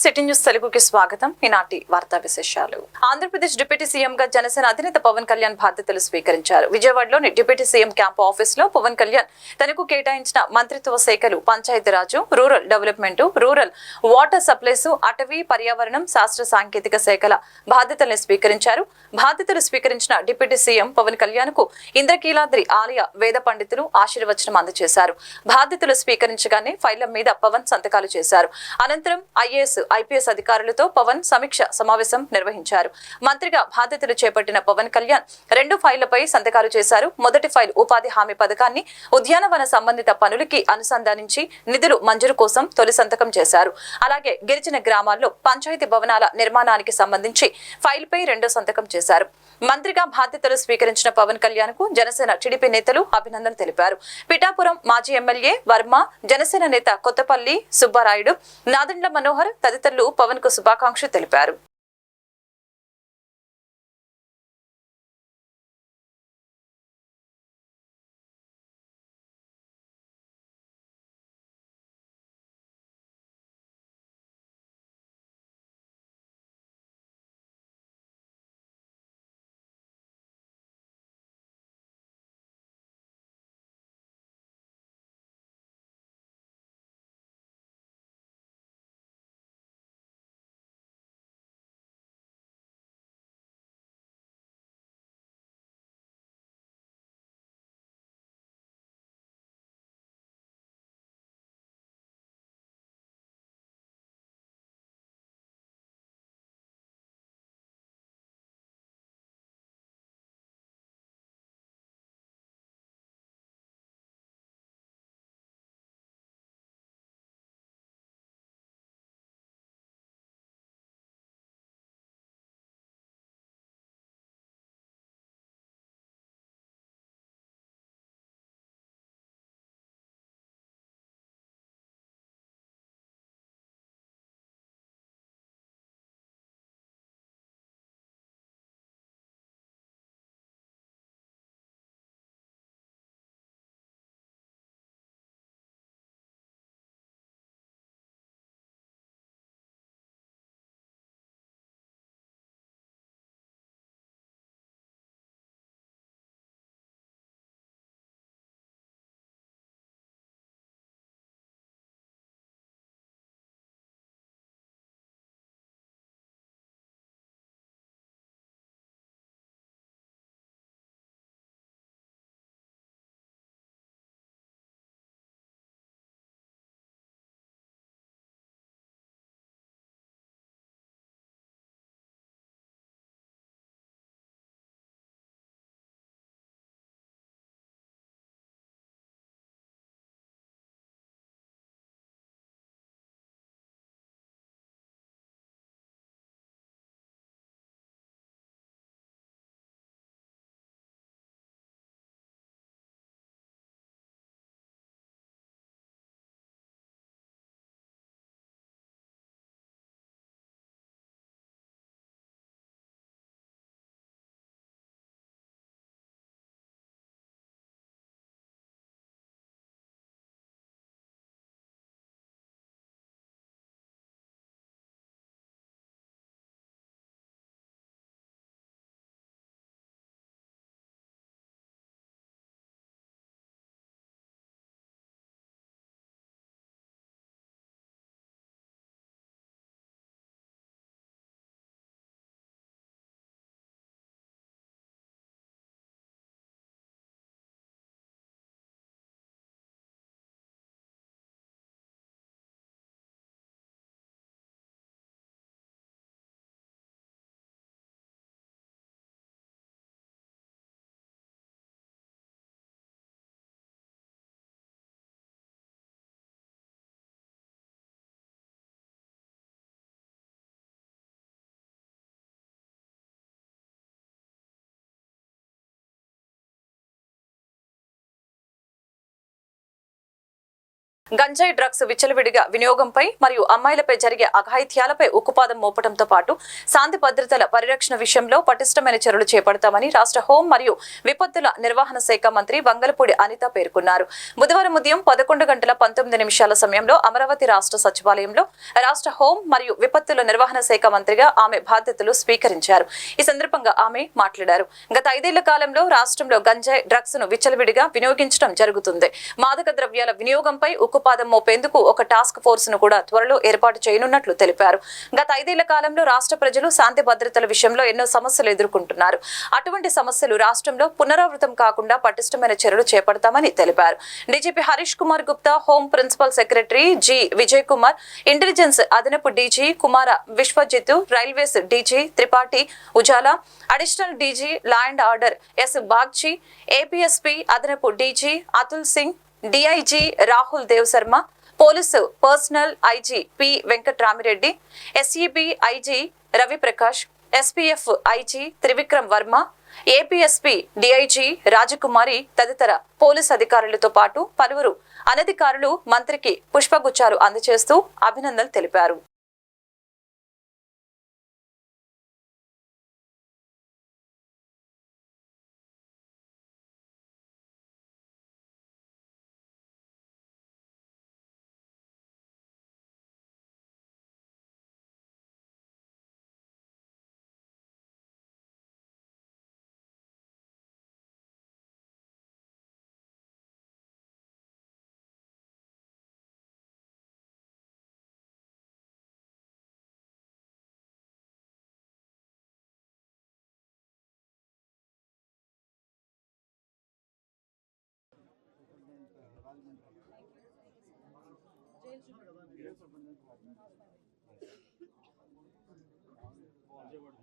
City news తెలుగుకి స్వాగతం. ఈనాటి వార్తా విశేషాలు. ఆంధ్రప్రదేశ్ డిప్యూటీ సీఎం గా జనసేన అధినేత పవన్ కళ్యాణ్ బాధ్యతలు స్వీకరించారు. విజయవాడలోని డిప్యూటీ సీఎం క్యాంప్ ఆఫీస్లో పవన్ కళ్యాణ్ తనకు కేటాయించిన మంత్రిత్వ శాఖలు Panchayati Raj rural development rural water supplies అటవీ పర్యావరణం శాస్త్ర సాంకేతిక శాఖల బాధ్యతల్ని స్వీకరించారు. బాధ్యతలు స్వీకరించిన డిప్యూటీ సీఎం పవన్ కళ్యాణ్కు ఇంద్రకీలాద్రి ఆలయ వేద పండితులు ఆశీర్వచనం అందజేశారు. బాధ్యతలు స్వీకరించగానే ఫైళ్ళ మీద పవన్ సంతకాలు చేశారు. అనంతరం ఐఏఎస్ ఐపీఎస్ అధికారులతో పవన్ సమీక్ష సమావేశం నిర్వహించారు. మంత్రిగా బాధ్యతలు చేపట్టిన పవన్ కళ్యాణ్ రెండు ఫైళ్ళపై సంతకాలు చేశారు. మొదటి ఫైల్ ఉపాధి హామీ పథకాన్ని ఉద్యానవన సంబంధిత పనులకి అనుసంధానించి నిధులు మంజూరు కోసం తొలి సంతకం చేశారు. అలాగే గిరిజన గ్రామాల్లో పంచాయతీ భవనాల నిర్మాణానికి సంబంధించి ఫైల్పై రెండో సంతకం చేశారు. మంత్రిగా బాధ్యతలు స్వీకరించిన పవన్ కళ్యాణ్కు జనసేన టీడీపీ నేతలు అభినందన తెలిపారు. పిఠాపురం మాజీ ఎమ్మెల్యే వర్మ జనసేన నేత కొత్తపల్లి సుబ్బారాయుడు నాదండ్ల మనోహర్ తదితరులు పవన్కు శుభాకాంక్షలు తెలిపారు. గంజాయి డ్రగ్స్ విచ్చలవిడిగా వినియోగంపై మరియు అమ్మాయిలపై జరిగే అఘాయిత్యాలపై ఉక్కుపాదం మోపడంతో పాటు శాంతి భద్రతల పరిరక్షణ విషయంలో పటిష్టమైన చర్యలు చేపడతామని రాష్ట్ర హోం మరియు విపత్తుల నిర్వహణ శాఖ మంత్రి వంగలపూడి అనిత పేర్కొన్నారు. బుధవారం ఉదయం పదకొండు గంటల పంతొమ్మిది నిమిషాల సమయంలో అమరావతి రాష్ట్ర సచివాలయంలో రాష్ట్ర హోం మరియు విపత్తుల నిర్వహణ శాఖ మంత్రిగా ఆమె బాధ్యతలు స్వీకరించారు. ఈ సందర్భంగా ఆమె మాట్లాడారు. గత ఐదేళ్ళ కాలంలో రాష్ట్రంలో గంజాయి డ్రగ్స్ను విచ్చలవిడిగా వినియోగించడం జరుగుతుంది. మాదక ద్రవ్యాల వినియోగంపై ఉక్కుపాదం మోపేందుకు ఒక టాస్క్ ఫోర్స్ను కూడా త్వరలో ఏర్పాటు చేయనున్నట్లు తెలిపారు. గత ఐదేళ్ళ కాలంలో రాష్ట్ర ప్రజలు శాంతి భద్రతల విషయంలో ఎన్నో సమస్యలు ఎదుర్కొంటున్నారు. అటువంటి సమస్యలు రాష్ట్రంలో పునరావృతం కాకుండా పటిష్టమైన చర్యలు చేపడతామని తెలిపారు. DGP Harish Kumar Gupta home principal secretary G Vijay Kumar intelligence అదనపు DG Kumar Vishwajit railways DG Tripathi Ujala additional DG law and order S Bagchi APSP అదనపు DG Atul Singh DIG Rahul Dev Sharma police personnel IG P Venkatramireddy SEB IG Raviprakash SPF IG Trivikram Varma APSP DIG Rajakumari తదితర police అధికారులతో పాటు పలువురు అనధికారులు మంత్రికి పుష్పగుచ్చాలు అందజేస్తూ అభినందనలు తెలిపారు.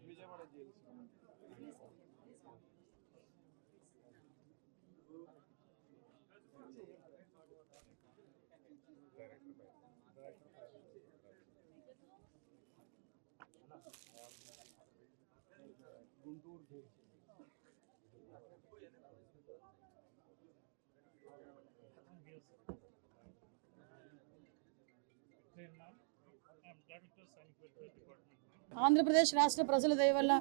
విజయవాడ జైలు గుంటూరు జైలు ఆంధ్రప్రదేశ్ రాష్ట్ర ప్రజల దయవల్ల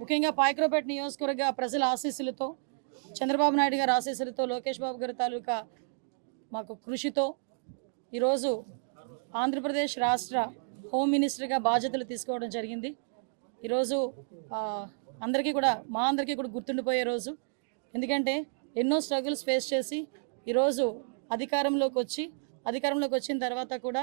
ముఖ్యంగా పాయక్రోపేట నియోజకవర్గ ప్రజల ఆశీస్సులతో చంద్రబాబు నాయుడు గారి ఆశీస్సులతో లోకేష్ బాబు గారి తాలూకా మాకు కృషితో ఈరోజు ఆంధ్రప్రదేశ్ రాష్ట్ర హోమ్ మినిస్టర్గా బాధ్యతలు తీసుకోవడం జరిగింది. ఈరోజు అందరికీ కూడా మా అందరికీ కూడా గుర్తుండిపోయే రోజు. ఎందుకంటే ఎన్నో స్ట్రగుల్స్ ఫేస్ చేసి ఈరోజు అధికారంలోకి వచ్చి అధికారంలోకి వచ్చిన తర్వాత కూడా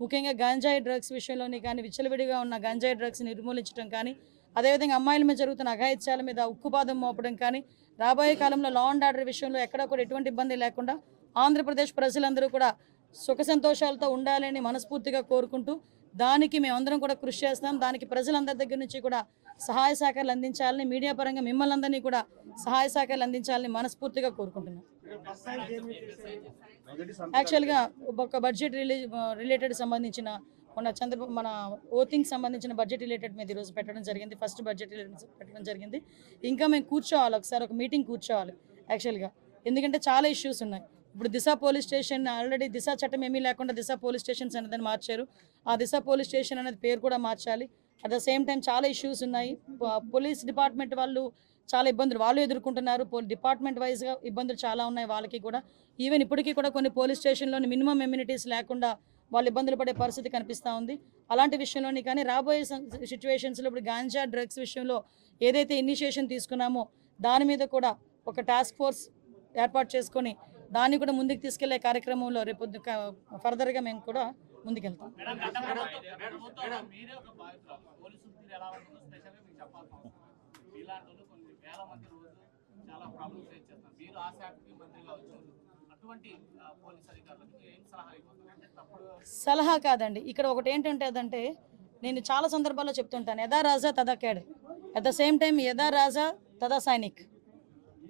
ముఖ్యంగా గంజాయి డ్రగ్స్ విషయంలోని కానీ విచ్చలవిడిగా ఉన్న గంజాయి డ్రగ్స్ నిర్మూలించడం కానీ అదేవిధంగా అమ్మాయిల మీద జరుగుతున్న అఘాయిత్యాల మీద ఉక్కుపాదం మోపడం కానీ రాబోయే కాలంలో లా అండ్ ఆర్డర్ విషయంలో ఎక్కడా కూడా ఎటువంటి ఇబ్బంది లేకుండా ఆంధ్రప్రదేశ్ ప్రజలందరూ కూడా సుఖ సంతోషాలతో ఉండాలని మనస్ఫూర్తిగా కోరుకుంటూ దానికి మేమందరం కూడా కృషి చేస్తాం. దానికి ప్రజలందరి దగ్గర నుంచి కూడా సహాయ సహకారాలు అందించాలని మీడియా పరంగా మిమ్మల్ని అందరినీ కూడా సహాయ సహకారాలు అందించాలని మనస్ఫూర్తిగా కోరుకుంటున్నాం. యాక్చువల్గా ఒక బడ్జెట్ రిలీజ్ రిలేటెడ్ సంబంధించిన మన చంద్ర మన ఓతింగ్ సంబంధించిన బడ్జెట్ రిలేటెడ్ మీద ఈరోజు పెట్టడం జరిగింది. ఫస్ట్ బడ్జెట్ రిలేటెడ్ పెట్టడం జరిగింది. ఇంకా మేము కూర్చోవాలి ఒకసారి ఒక మీటింగ్ కూర్చోవాలి యాక్చువల్గా. ఎందుకంటే చాలా ఇష్యూస్ ఉన్నాయి. ఇప్పుడు Disha police station already Disha చట్టం ఏమీ లేకుండా దిశ పోలీస్ స్టేషన్స్ అనేది మార్చారు. ఆ దిశ పోలీస్ స్టేషన్ అనేది పేరు కూడా మార్చాలి. అట్ ద సేమ్ టైం చాలా ఇష్యూస్ ఉన్నాయి. పోలీస్ డిపార్ట్మెంట్ వాళ్ళు చాలా ఇబ్బందులు వాళ్ళు ఎదుర్కొంటున్నారు. పోలీ డిపార్ట్మెంట్ వైజ్గా ఇబ్బందులు చాలా ఉన్నాయి వాళ్ళకి కూడా. ఈవెన్ ఇప్పటికీ కూడా కొన్ని పోలీస్ స్టేషన్లోని మినిమం ఎమ్యూనిటీస్ లేకుండా వాళ్ళు ఇబ్బందులు పడే పరిస్థితి కనిపిస్తూ ఉంది. అలాంటి విషయంలోని కానీ రాబోయే సిచ్యువేషన్స్లో ఇప్పుడు గాంజా డ్రగ్స్ విషయంలో ఏదైతే ఇనిషియేషన్ తీసుకున్నామో దాని మీద కూడా ఒక టాస్క్ ఫోర్స్ ఏర్పాటు చేసుకొని దాన్ని కూడా ముందుకు తీసుకెళ్ళే కార్యక్రమంలో రేపు ఫర్దర్గా మేము కూడా ముందుకెళ్తాం. చాలా ప్రాబ్లమ్స్ మీరు ఆ శాఖకి మంత్రిగా వచ్చారు సలహా కాదండి. ఇక్కడ ఒకటి ఏంటంటే అదంటే నేను చాలా సందర్భాల్లో చెప్తుంటాను యథా రాజా తదా కేడ్. అట్ ద సేమ్ టైం యథా రాజా తదా సైనిక్.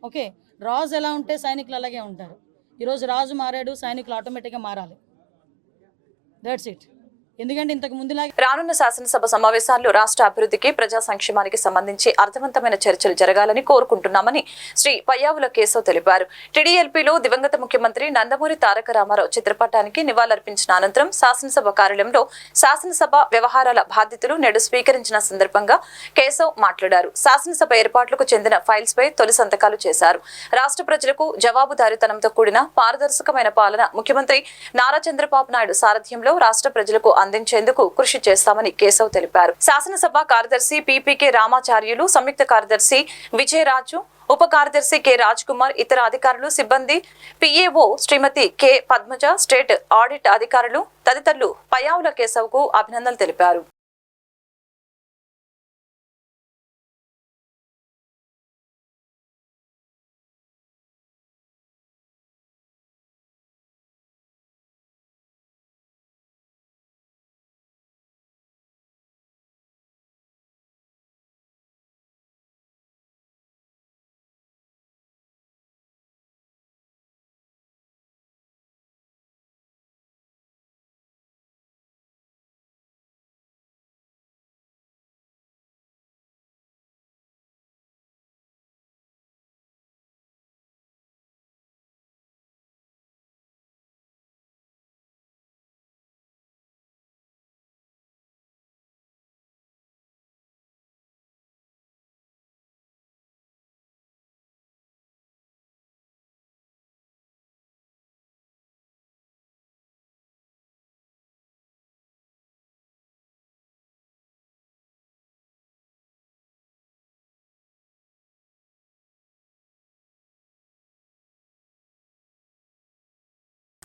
ఓకే? రాజు ఎలా ఉంటే సైనికులు అలాగే ఉంటారు. ఈరోజు రాజు మారాడు సైనికులు ఆటోమేటిక్గా మారాలి. దట్స్ ఇట్ ఎందుకంటే ఇంతకు ముందులాగే రానున్న శాసనసభ సమావేశాల్లో రాష్ట్ర అభివృద్ధికి ప్రజా సంక్షేమానికి సంబంధించి అర్థవంతమైన చర్చలు జరగాలని కోరుకుంటున్నామని శ్రీ పయ్యావుల కేశవ్ తెలిపారు. టీడీఎల్పీలో దివంగత ముఖ్యమంత్రి నందమూరి తారక రామారావు చిత్రపటానికి నివాళులర్పించిన అనంతరం శాసనసభ కార్యాలయంలో శాసనసభ వ్యవహారాల బాధ్యతలు నేడు స్వీకరించిన సందర్భంగా కేశవ్ మాట్లాడారు. శాసనసభ ఏర్పాట్లకు చెందిన ఫైల్స్ పై తొలి సంతకాలు చేశారు. రాష్ట్ర ప్రజలకు జవాబుదారీతనంతో కూడిన పారదర్శకమైన పాలన ముఖ్యమంత్రి నారా చంద్రబాబు నాయుడు సారథ్యంలో రాష్ట్ర ప్రజలకు అందించేందుకు కృషి చేస్తామని కేశవ్ తెలిపారు. శాసనసభ కార్యదర్శి పీపీకే రామాచార్యులు సంయుక్త కార్యదర్శి విజయరాజు ఉప కార్యదర్శి కె రాజ్ కుమార్ ఇతర అధికారులు సిబ్బంది PAO Srimati K Padmaja state audit అధికారులు తదితరులు పయావుల కేశవ్కు అభినందనలు తెలిపారు.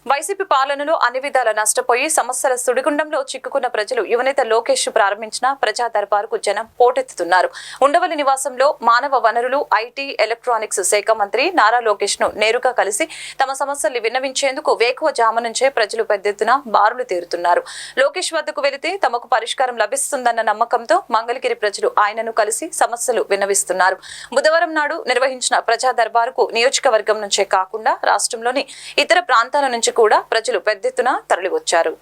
వైసీపీ పాలనలో అన్ని విధాల నష్టపోయి సమస్యల సుడిగుండంలో చిక్కుకున్న ప్రజలు యువనేత లోకేష్ ప్రారంభించిన ప్రజా దర్బారుకు జనం పోటెత్తుతున్నారు. ఉండవల్లి నివాసంలో మానవ వనరులు ఐటీ ఎలక్ట్రానిక్స్ శాఖ మంత్రి నారా లోకేష్ను నేరుగా కలిసి తమ సమస్యల్ని విన్నవించేందుకు వేకువ జామ నుంచే ప్రజలు పెద్ద ఎత్తున బారులు తీరుతున్నారు. లోకేష్ వద్దకు వెళితే తమకు పరిష్కారం లభిస్తుందన్న నమ్మకంతో మంగళగిరి ప్రజలు ఆయనను కలిసి సమస్యలు విన్నవిస్తున్నారు. బుధవారం నాడు నిర్వహించిన ప్రజా దర్బారుకు నియోజకవర్గం నుంచే కాకుండా రాష్ట్రంలోని ఇతర ప్రాంతాల నుంచి కూడా ప్రజలు పెద్ద ఎత్తున తరలివచ్చారు.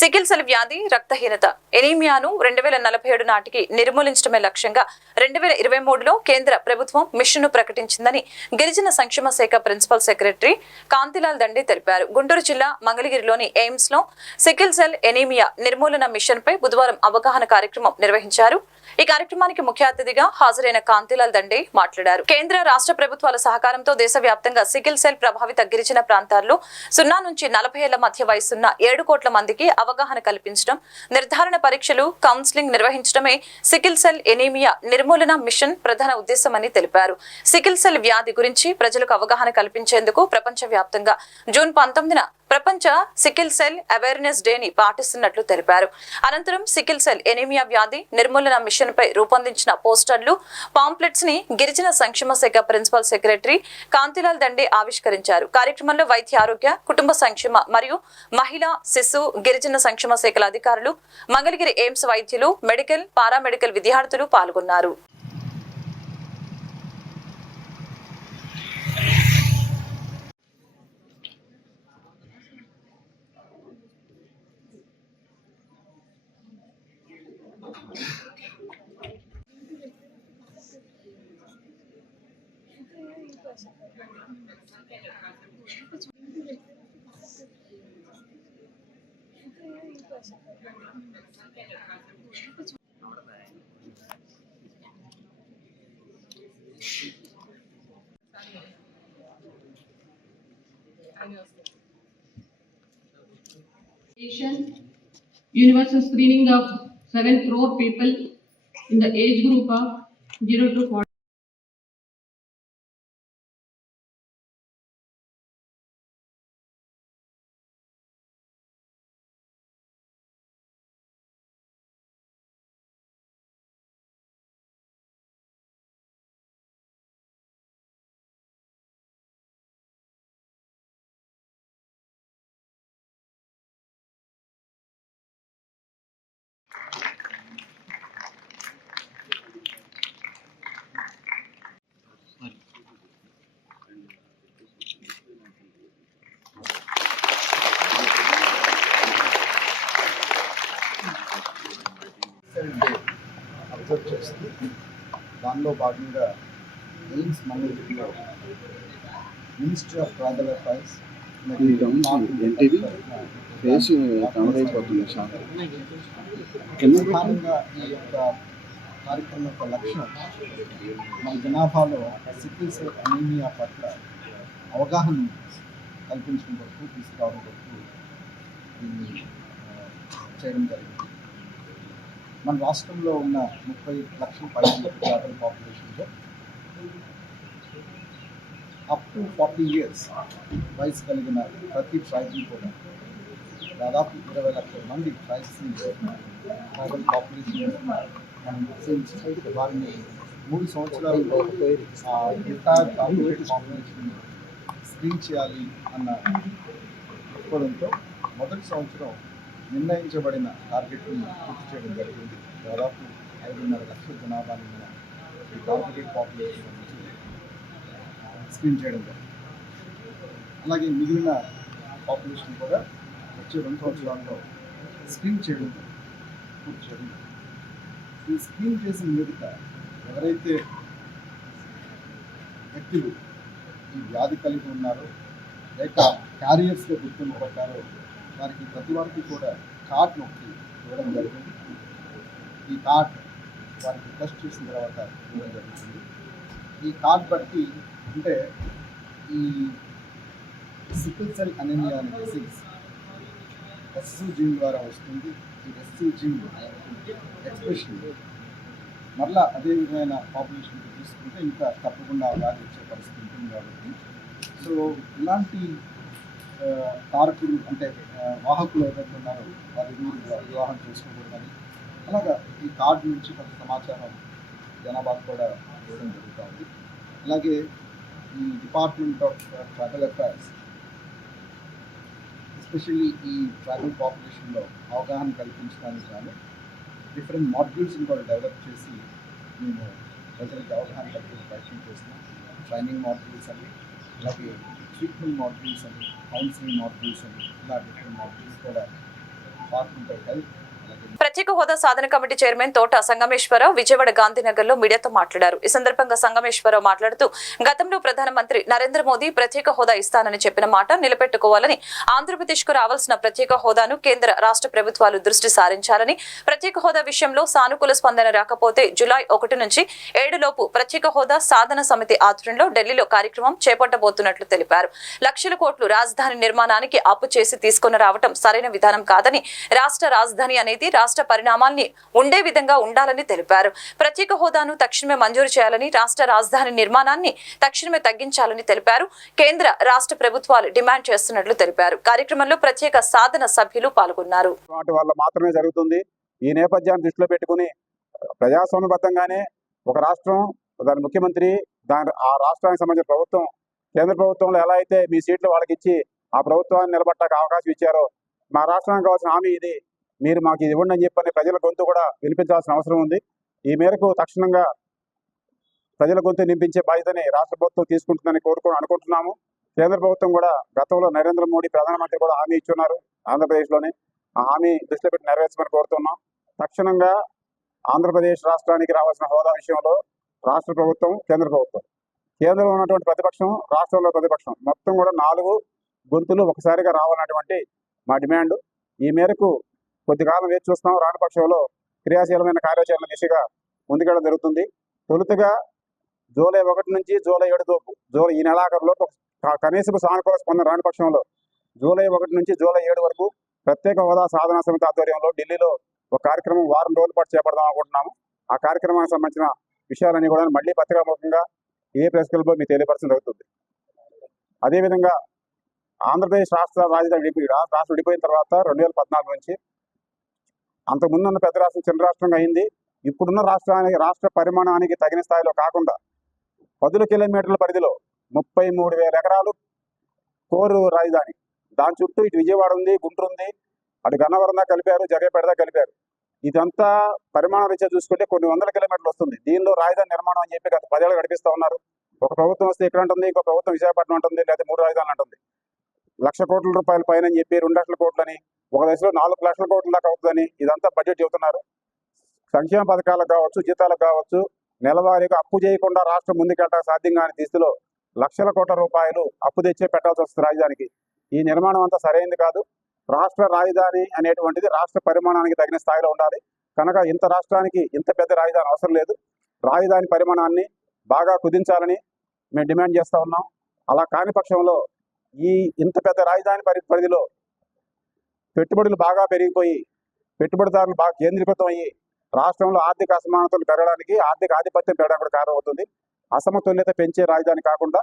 సికిల్ సెల్ వ్యాధి రక్తహీనత. ఎనీమియాను రెండు వేల నలభై ఏడు నాటికి నిర్మూలించడమే లక్ష్యంగా రెండు వేల ఇరవై మూడులో కేంద్ర ప్రభుత్వం మిషన్ను ప్రకటించిందని గిరిజన సంక్షేమ శాఖ ప్రిన్సిపల్ సెక్రటరీ కాంతిలాల్ దండే తెలిపారు. గుంటూరు జిల్లా మంగళగిరిలోని ఎయిమ్స్లో సికిల్ సెల్ ఎనీమియా నిర్మూలన మిషన్ పై బుధవారం అవగాహన కార్యక్రమం నిర్వహించారు. ఈ కార్యక్రమానికి ముఖ్య అతిథిగా హాజరైన కాంతిలాల్ దండే మాట్లాడారు. కేంద్ర రాష్ట్ర ప్రభుత్వాల సహకారంతో దేశవ్యాప్తంగా సికిల్ సెల్ ప్రభావిత గిరిజన ప్రాంతాల్లో సున్నా నుంచి నలభై ఏళ్ళ మధ్య వయసున్న ఏడు కోట్ల మందికి అవగాహన కల్పించడం నిర్ధారణ పరీక్షలు కౌన్సిలింగ్ నిర్వహించడమే సికిల్ సెల్ ఎనీమియా నిర్మూలన మిషన్ ప్రధాన ఉద్దేశమని తెలిపారు. సికిల్ సెల్ వ్యాధి గురించి ప్రజలకు అవగాహన కల్పించేందుకు ప్రపంచవ్యాప్తంగా జూన్ పంతొమ్మిదిన ప్రపంచ సికిల్ సెల్ అవేర్నెస్ డేని పాటిస్తున్నట్లు తెలిపారు. అనంతరం సికిల్ సెల్ ఎనీమియా వ్యాధి నిర్మూలన మిషన్ పై రూపొందించిన పోస్టర్లు పాంప్లెట్స్ని గిరిజన సంక్షేమ శాఖ ప్రిన్సిపల్ సెక్రటరీ కాంతిలాల్ దండే ఆవిష్కరించారు. కార్యక్రమంలో వైద్య ఆరోగ్య కుటుంబ సంక్షేమ మరియు మహిళా శిశు గిరిజన సంక్షేమ శాఖల అధికారులు మంగళగిరి ఎయిమ్స్ వైద్యులు మెడికల్ పారామెడికల్ విద్యార్థులు పాల్గొన్నారు. Universal screening of 7 crore people in the age group of 0 to 40. దానిలో భాగంగా ఎయిమ్స్ మంగళగిరిలో మినిస్ట్రీ ఆఫ్ ట్రైబల్ అఫైర్స్ ప్రధానంగా ఈ యొక్క కార్యక్రమం యొక్క లక్ష్యం మన జనాభాలో సికిల్ సెల్ అనీమియా పట్ల అవగాహన కల్పించడం వరకు తీసుకురావడం వరకు దీన్ని చేయడం జరిగింది. మన రాష్ట్రంలో ఉన్న ముప్పై లక్షల పైన ట్రైబల్ పాపులేషన్లో అప్ టు ఫార్టీ ఇయర్స్ వయసు కలిగిన ప్రతి ట్రైబ్ని కూడా దాదాపు ఇరవై లక్షల మంది ట్రైబ్స్ని ట్రైబల్ పాపులేషన్ మనం గుర్తించి వారిని మూడు సంవత్సరాలు ఎంటైర్ పాపులేషన్ పాపులేషన్ స్క్రీన్ చేయాలి అన్న దృక్పథంతో మొదటి సంవత్సరం నిర్ణయించబడిన టార్గెట్ను పూర్తి చేయడం జరిగింది. దాదాపు ఐదున్నర లక్షల జనాభాని ఈ టార్గెటెడ్ పాపులేషన్ నుంచి స్క్రీన్ చేయడం జరిగింది. అలాగే మిగిలిన పాపులేషన్ కూడా వచ్చే రెండు సంవత్సరాల్లో స్క్రీన్ చేయడం పూర్తి చేయడం ఈ స్క్రీన్ చేసిన మీదట ఎవరైతే వ్యక్తులు ఈ వ్యాధి కలిగి ఉన్నారో లేక క్యారియర్స్లో క్యారియర్స్గా గుర్తింపబడ్డారో వారికి ప్రతి వారికి కూడా కార్డ్ నొక్కి ఇవ్వడం జరిగింది. ఈ కార్డ్ వారికి టెస్ట్ చేసిన తర్వాత ఇవ్వడం జరుగుతుంది ఈ కార్డ్ బట్టి అంటే ఈ సికిల్ సెల్ అనేమియా అనే డిసీజ్ రెసిసివ్ జిమ్ ద్వారా వస్తుంది. ఈ రెసిసివ్ జిమ్ ఎక్స్ప్రెషన్ మరలా అదే విధమైన పాపులేషన్ తీసుకుంటే ఇంకా తప్పకుండా వ్యాధి వచ్చే పరిస్థితి ఉంటుంది కాబట్టి. సో ఇలాంటి కారకులు అంటే వాహకులు ఏదైతే ఉన్నారో వారి వీరు వివాహం చేసుకోకూడదని. అలాగా ఈ కార్డు నుంచి కొంత సమాచారం జనాభాకు కూడా ఇవ్వడం జరుగుతుంది. అలాగే ఈ department of tribal affairs especially ఈ ట్రైబల్ పాపులేషన్లో అవగాహన కల్పించడానికి కానీ డిఫరెంట్ మాడ్యూల్స్ని కూడా డెవలప్ చేసి మేము ప్రజలకు అవగాహన కల్పించే ప్రయత్నం చేస్తున్నాం. ట్రైనింగ్ మాడ్యూల్స్ అని అలాగే ట్రీట్మెంట్ మాడ్యూల్స్ అని కౌన్సిలింగ్ మాడ్యూల్స్ అని ఇలా డిఫరెంట్ మాడ్యూల్స్ కూడా పార్ట్ ఉంటాయి హెల్త్ ప్రత్యేక హోదా సాధన కమిటీ చైర్మన్ తోట సంగమేశ్వరరావు విజయవాడ గాంధీనగర్లో మీడియాతో మాట్లాడారు. ఈ సందర్భంగా సంగమేశ్వరరావు మాట్లాడుతూ గతంలో ప్రధానమంత్రి నరేంద్ర మోదీ ప్రత్యేక హోదా ఇస్తానని చెప్పిన మాట నిలబెట్టుకోవాలని ఆంధ్రప్రదేశ్కు రావాల్సిన ప్రత్యేక హోదాను కేంద్ర రాష్ట్ర ప్రభుత్వాలు దృష్టి సారించాలని ప్రత్యేక హోదా విషయంలో సానుకూల స్పందన రాకపోతే జులై ఒకటి నుంచి ఏడులోపు ప్రత్యేక హోదా సాధన సమితి ఆధ్వర్యంలో ఢిల్లీలో కార్యక్రమం చేపట్టబోతున్నట్లు తెలిపారు. లక్షల కోట్లు రాజధాని నిర్మాణానికి అప్పు చేసి తీసుకుని రావటం సరైన విధానం కాదని రాష్ట్ర రాజధాని అనేది రాష్ట్ర పరిణామాల్ని ఉండే విధంగా ఉండాలని తెలిపారు. ప్రత్యేక హోదాను తక్షణమే మంజూరు చేయాలని రాష్ట్ర రాజధాని నిర్మాణాన్ని తక్షణమే తగ్గించాలని తెలిపారు. కేంద్ర రాష్ట్ర ప్రభుత్వాలు డిమాండ్ చేస్తున్నట్లు తెలిపారు. కార్యక్రమంలో ప్రత్యేక సాధన సభ్యులు పాల్గొన్నారు. వాటి వల్ల మాత్రమే జరుగుతుంది. ఈ నేపథ్యాన్ని దృష్టిలో పెట్టుకుని ప్రజాస్వామ్యబద్ధంగానే ఒక రాష్ట్రం దాని ముఖ్యమంత్రి దాని ఆ రాష్ట్రానికి సంబంధించిన ప్రభుత్వం కేంద్ర ప్రభుత్వంలో ఎలా అయితే మీ సీట్లు వాళ్ళకి ఇచ్చి ఆ ప్రభుత్వాన్ని నిలబట్టడానికి అవకాశం ఇచ్చారో మా రాష్ట్రానికి కావాల్సిన హామీ ఇది. మీరు మాకు ఇది ఇవ్వండి అని చెప్పని ప్రజల గొంతు కూడా వినిపించాల్సిన అవసరం ఉంది. ఈ మేరకు తక్షణంగా ప్రజల గొంతు నింపించే బాధ్యతని రాష్ట్ర ప్రభుత్వం తీసుకుంటుందని కోరుకుని అనుకుంటున్నాము. కేంద్ర ప్రభుత్వం కూడా గతంలో నరేంద్ర మోడీ ప్రధానమంత్రి కూడా హామీ ఇచ్చున్నారు ఆంధ్రప్రదేశ్లోనే. ఆ హామీ దృష్టిలో పెట్టి నెరవేర్చమని కోరుతున్నాం. తక్షణంగా ఆంధ్రప్రదేశ్ రాష్ట్రానికి రావాల్సిన హోదా విషయంలో రాష్ట్ర ప్రభుత్వం కేంద్ర ప్రభుత్వం. కేంద్రంలో ఉన్నటువంటి ప్రతిపక్షం రాష్ట్రంలో ప్రతిపక్షం. మొత్తం కూడా నాలుగు గొంతులు ఒకసారిగా రావాలన్నటువంటి మా డిమాండ్. ఈ మేరకు కొద్ది కాలం వేచి చూస్తాం రాని పక్షంలో క్రియాశీలమైన కార్యాచరణ దిశగా ముందుకెళ్ళడం జరుగుతుంది. తొలుతగా జూలై ఒకటి నుంచి జూలై ఏడు లోపు జూలై ఈ నెలాఖరులోపు కనీసపు సానుకూల స్పందన రాని పక్షంలో జూలై ఒకటి నుంచి జూలై ఏడు వరకు ప్రత్యేక హోదా సాధనా సమితి ఆధ్వర్యంలో ఢిల్లీలో ఒక కార్యక్రమం వారం రోజుల పాటు చేపడదాం అనుకుంటున్నాము. ఆ కార్యక్రమానికి సంబంధించిన విషయాలన్నీ కూడా మళ్ళీ పత్రికాముఖంగా ఏ ప్రెస్ క్లబ్లో మీకు తెలియపరచడం జరుగుతుంది. అదేవిధంగా ఆంధ్రప్రదేశ్ రాష్ట్ర రాజధాని విడిపోయి రాష్ట్రం విడిపోయిన తర్వాత రెండు వేల పద్నాలుగు నుంచి అంతకుముందు ఉన్న పెద్ద రాష్ట్రం చిన్న రాష్ట్రంగా అయింది. ఇప్పుడున్న రాష్ట్రానికి రాష్ట్ర పరిమాణానికి తగిన స్థాయిలో కాకుండా పదుల కిలోమీటర్ల పరిధిలో ముప్పై మూడు వేల ఎకరాలు కోరు రాజధాని. దాని చుట్టూ ఇటు విజయవాడ ఉంది గుంటూరు ఉంది. అటు గన్నవరం దాకా కలిపారు జగపేటదా కలిపారు. ఇదంతా పరిమాణ రీత్యా చూసుకుంటే కొన్ని వందల కిలోమీటర్లు వస్తుంది. దీనిలో రాజధాని నిర్మాణం అని చెప్పి గత పదేళ్ళు గడిపిస్తూ ఉన్నారు. ఒక ప్రభుత్వం వస్తే ఇక్కడ ఉంటుంది ఇంకో ప్రభుత్వం విశాఖపట్నం ఉంటుంది లేదా మూడు రాజధానులు ఉంటుంది లక్ష కోట్ల రూపాయల పైన చెప్పి రెండు లక్షల కోట్లని ఒక దశలో నాలుగు లక్షల కోట్ల దాకా అవుతుందని ఇదంతా బడ్జెట్ చెబుతున్నారు. సంక్షేమ పథకాలకు కావచ్చు జీతాలకు కావచ్చు నెలవారీగా అప్పు చేయకుండా రాష్ట్రం ముందుకెళ్ళడం సాధ్యం కాని దిశలో లక్షల కోట్ల రూపాయలు అప్పు తెచ్చే పెట్టాల్సి వస్తుంది రాజధానికి. ఈ నిర్మాణం అంతా సరైనది కాదు. రాష్ట్ర రాజధాని అనేటువంటిది రాష్ట్ర పరిమాణానికి తగిన స్థాయిలో ఉండాలి. కనుక ఇంత రాష్ట్రానికి ఇంత పెద్ద రాజధాని అవసరం లేదు. రాజధాని పరిమాణాన్ని బాగా కుదించాలని మేము డిమాండ్ చేస్తా ఉన్నాం. అలా కాని పక్షంలో ఈ ఇంత పెద్ద రాజధాని పరి పరిధిలో పెట్టుబడులు బాగా పెరిగిపోయి పెట్టుబడిదారులు బాగా కేంద్రీకృతం అయ్యి రాష్ట్రంలో ఆర్థిక అసమానతలు పెరగడానికి ఆర్థిక ఆధిపత్యం పెరగడానికి కూడా కారణమవుతుంది. అసమతుల్యత పెంచే రాజధాని కాకుండా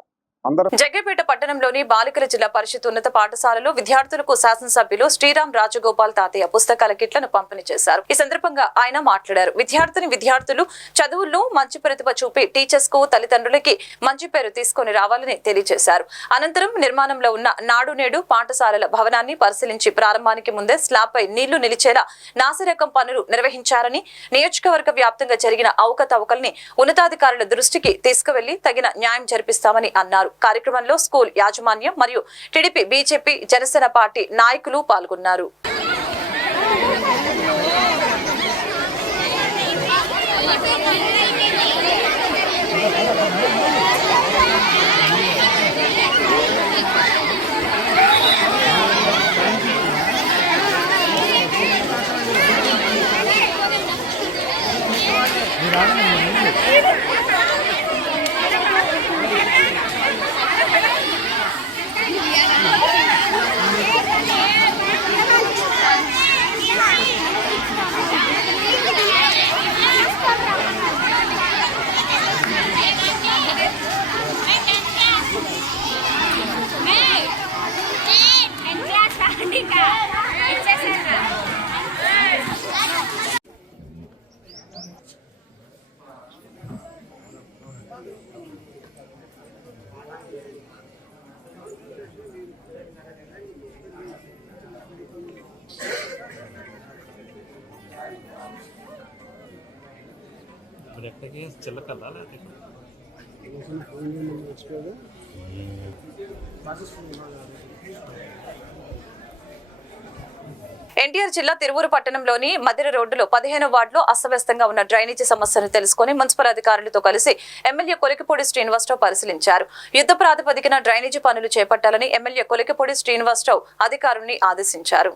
జగ్గపేట పట్టణంలోని బాలికల జిల్లా పరిషత్ ఉన్నత పాఠశాలలో విద్యార్థులకు శాసనసభ్యులు శ్రీరామ్ రాజగోపాల్ తాతయ్య పుస్తకాల కిట్లను పంపిణీ చేశారు. ఈ సందర్భంగా ఆయన మాట్లాడారు. విద్యార్థిని విద్యార్థులు చదువుల్లో మంచి ప్రతిభ చూపి టీచర్స్కు తల్లిదండ్రులకి మంచి పేరు తీసుకొని రావాలని తెలియజేశారు. అనంతరం నిర్మాణంలో ఉన్న నాడు నేడు పాఠశాలల భవనాన్ని పరిశీలించి ప్రారంభానికి ముందే స్లాబ్ పై నీళ్ళు నిలిచేలా నాసిరకం పనులు నిర్వహించారని నియోజకవర్గ వ్యాప్తంగా జరిగిన అవకతవకల్ని ఉన్నతాధికారుల దృష్టికి తీసుకువెళ్ళి తగిన న్యాయం జరిపిస్తామని అన్నారు. కార్యక్రమంలో స్కూల్ యాజమాన్యం మరియు టీడీపీ బీజేపీ జనసేన పార్టీ నాయకులు పాల్గొన్నారు ఇప్పుడు ఎక్కడికి చిల్లకల్లా ఎన్టీఆర్ జిల్లా తిరువూరు పట్టణంలోని మదిర రోడ్డులో పదిహేను వార్డులో అస్తవ్యస్తంగా ఉన్న డ్రైనేజీ సమస్యను తెలుసుకుని మున్సిపల్ అధికారులతో కలిసి ఎమ్మెల్యే కొలికిపూడి శ్రీనివాసరావు పరిశీలించారు. యుద్ధ ప్రాతిపదికన డ్రైనేజీ పనులు చేపట్టాలని ఎమ్మెల్యే కొలికిపూడి శ్రీనివాసరావు అధికారుల్ని ఆదేశించారు.